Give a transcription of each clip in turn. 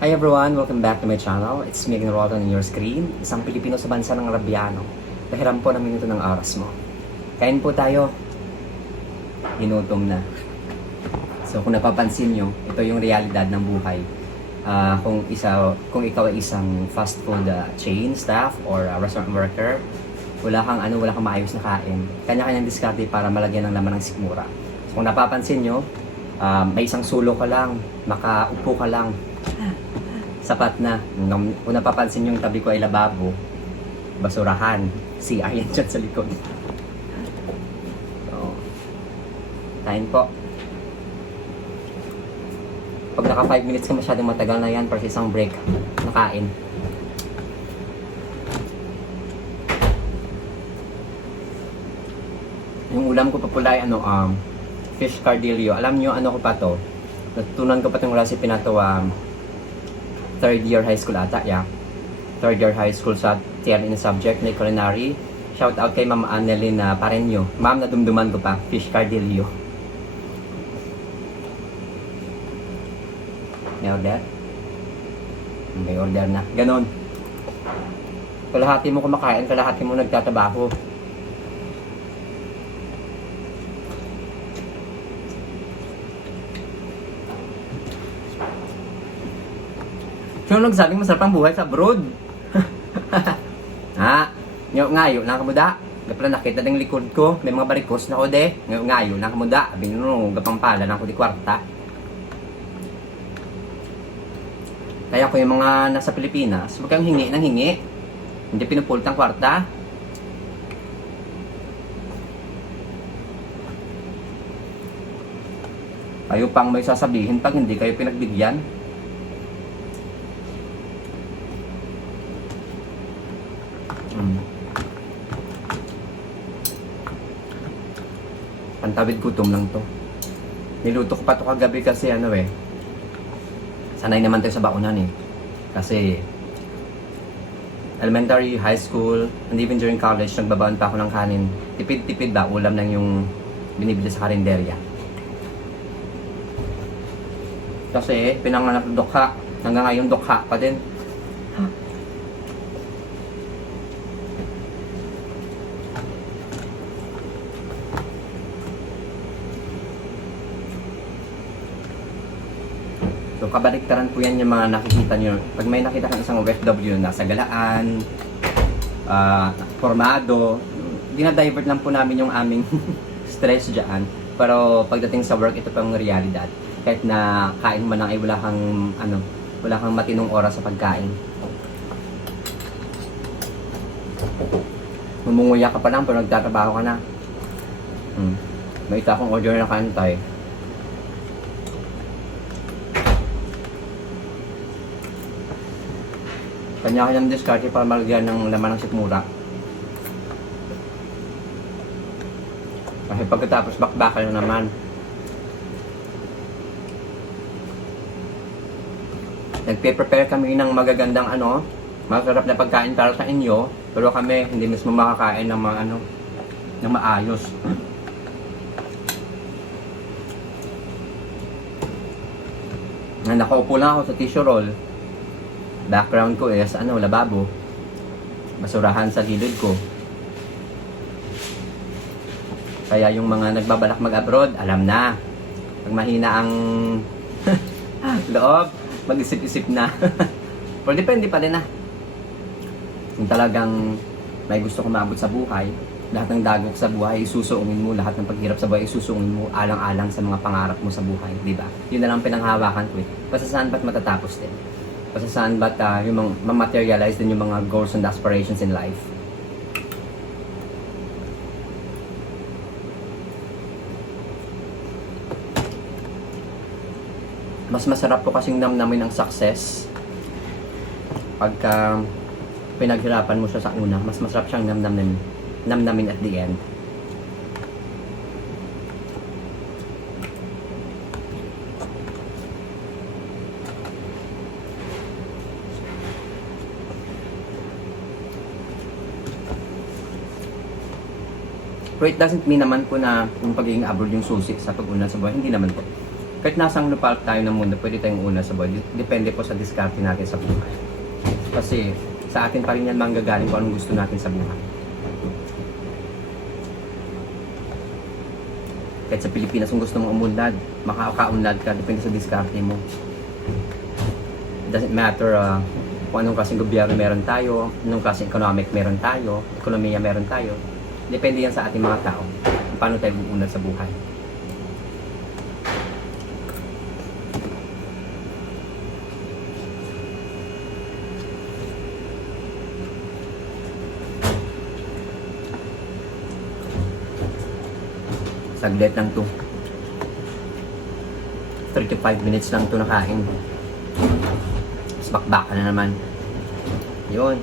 Hi everyone! Welcome back to my channel. It's me again, Roldan, on your screen. Isang Pilipino sa bansa ng Arabiano. Pahiram po ng minuto ng oras mo. Kain po tayo. Ginutom na. So kung napapansin nyo, ito yung realidad ng buhay. Kung ikaw ay isang fast food chain staff or restaurant worker, wala kang maayos na kain. Kanya-kanyang diskarte para malagyan ng laman ng sikmura. So kung napapansin nyo, may isang sulok ka lang, makaupo ka lang, sapat na. Kung napapansin yung tabi ko ay lababo, basurahan, CR yan dyan sa likod. So, kain po. Pag naka 5 minutes ka masyadong matagal na yan para sa isang break, nakain. Yung ulam ko pa pula ay fish cardillo. Alam nyo ano ko pa to? Natutunan ko pa itong recipe na to third year high school ata, yeah. Third year high school sa TN in subject na culinary. Shout out kay Ma'am Annelyn na Parenyo. Ma'am, nadumduman ko pa, fish cardillo. May order? May order na. Ganon. Kalahati mo kumakain, kalahati mo nagtatrabaho. Sino nagsabing masarap ang buhay sa abroad? Ngayo, nakamuda. Gapala nakita ng likod ko, may mga barikos na ko de. Ngayo, nakamuda. Binuno, gapampala na ako di kwarta. Kaya ko yung mga nasa Pilipinas, huwag kang hingi ng hingi. Hindi pinupult ang kwarta. Kayo pang may sasabihin pag hindi kayo pinagbigyan. Pantawid gutom lang to. Niluto ko pa to kagabi kasi sanay naman tayo sa baonan kasi elementary, high school, and even during college, nagbabaon pa ako ng kanin. Tipid-tipid ba, ulam lang yung binibili sa karinderya. Kasi pinanganak ng dukha, hanggang ngayon dukha pa din. So, kabaliktaran po yan yung mga nakikita nyo. Pag may nakita kang isang OFW na sa galaan, formado, dinadivert lang po namin yung aming stress dyan. Pero pagdating sa work, ito pang realidad. Kahit na kain mo lang ay wala kang matinong oras sa pagkain. Mumunguya ka pa lang pero nagtatrabaho ka na. May ita akong order na kantay. Kanya-kanyang diskarte para malagyan ng laman ng sikmura. Kasi pagkatapos bakbakan na naman. Nagpe-prepare kami ng magagandang masarap na pagkain para sa inyo, pero kami hindi mismo makakain ng ng maayos. Nakaupo lang ako sa tissue roll. Background ko is lababo. Basurahan sa gilid ko. Kaya yung mga nagbabalak mag-abroad, alam na. Pag mahina ang loob, mag-isip-isip na. Pero depende pa din Kung talagang may gusto kong maabot sa buhay, lahat ng dagok sa buhay isusuungin mo, lahat ng paghirap sa buhay isusuungin mo, alang-alang sa mga pangarap mo sa buhay, di ba? Yun na lang pinanghawakan ko Basta saan ba't matatapos din? Basta saan ba't yung ma-materialize din yung mga goals and aspirations in life. Mas masarap po kasing namnamin ang success pagka pinaghirapan mo siya sa una. Mas masarap siyang namnamin at the end. Pero it doesn't mean naman po na yung pagiging abroad yung susi sa pag-unlad sa buhay. Hindi naman po. Kahit nasang lupalop tayo ng mundo, pwede tayong una sa buhay. Depende po sa diskarte natin sa buhay. Kasi sa atin pa rin yan manggagaling kung anong gusto natin sa buhay. Kahit sa Pilipinas, kung gusto mong umunlad, makakaunlad ka, depende sa diskarte mo. It doesn't matter kung anong klaseng gobyerno meron tayo, anong klaseng economic meron tayo, ekonomiya meron tayo. Depende yan sa ating mga tao, kung paano tayo umunlad sa buhay. Saglit lang to. 35 minutes lang to nakain. Tapos bakbaka na naman. Yun.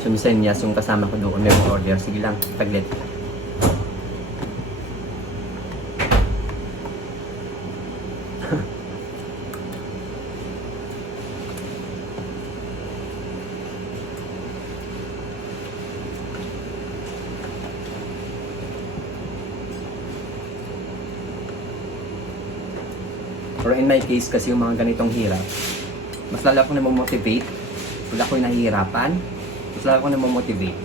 Sumisenyas yung kasama ko doon. May order. Sige lang. Saglit. Or in my case kasi yung mga ganitong hirap, mas lalo ako na-motivate pag ako'y nahihirapan, mas lalo ako na-motivate.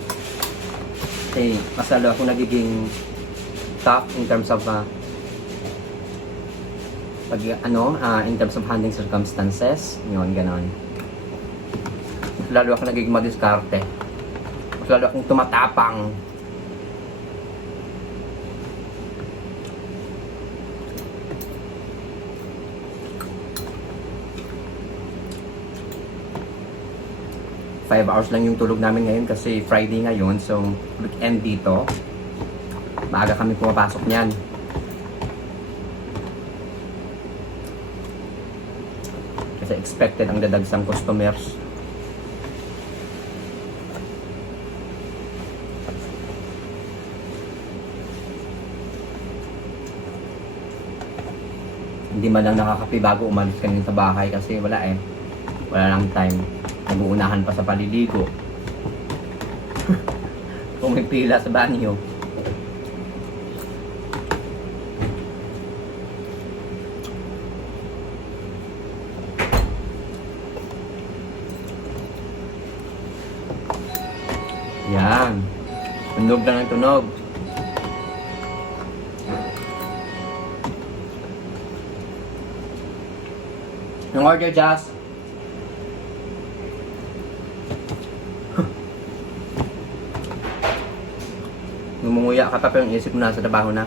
Kasi mas lalo ako nagiging tough in terms of in terms of handling circumstances, yun, ganon. Mas lalo ako nagiging madiskarte. Mas lalo akong tumatapang. Five hours lang yung tulog namin ngayon kasi Friday ngayon, so weekend dito. Maaga kami pumapasok niyan. Kasi expected ang dadagsang customers. Hindi man lang nakakapi bago umalis kanina sa bahay kasi wala lang time. Nag-uunahan pa sa paliligo. Pumipila sa banyo. Yan. Tunog lang ang tunog. Yung order, Jazz. Ngumunguya ka pa pero yung isip mo nasa trabaho na.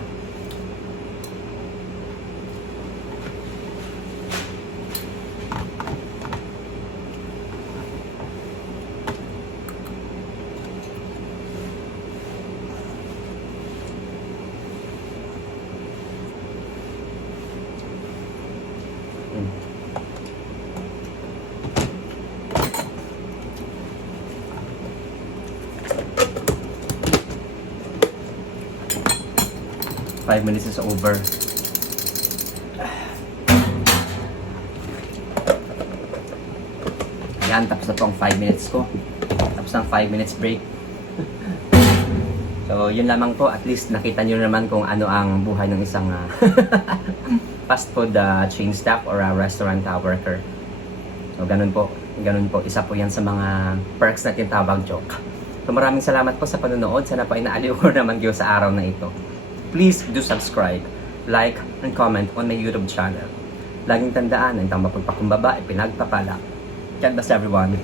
Hmm. 5 minutes is over. Yan, tapos na po ang 5 minutes ko. Tapos ng 5 minutes break. So, yun lamang po. At least nakita nyo naman kung ano ang buhay ng isang fast food chain staff or restaurant worker. So, ganun po. Ganun po. Isa po yan sa mga perks na tinatawag joke. So, maraming salamat po sa panonood. Sana po ay naaliw ko naman kayo sa araw na ito. Please do subscribe, like, and comment on my YouTube channel. Laging tandaan, ang mapagpakumbaba ay pinagpapala. God bless everyone.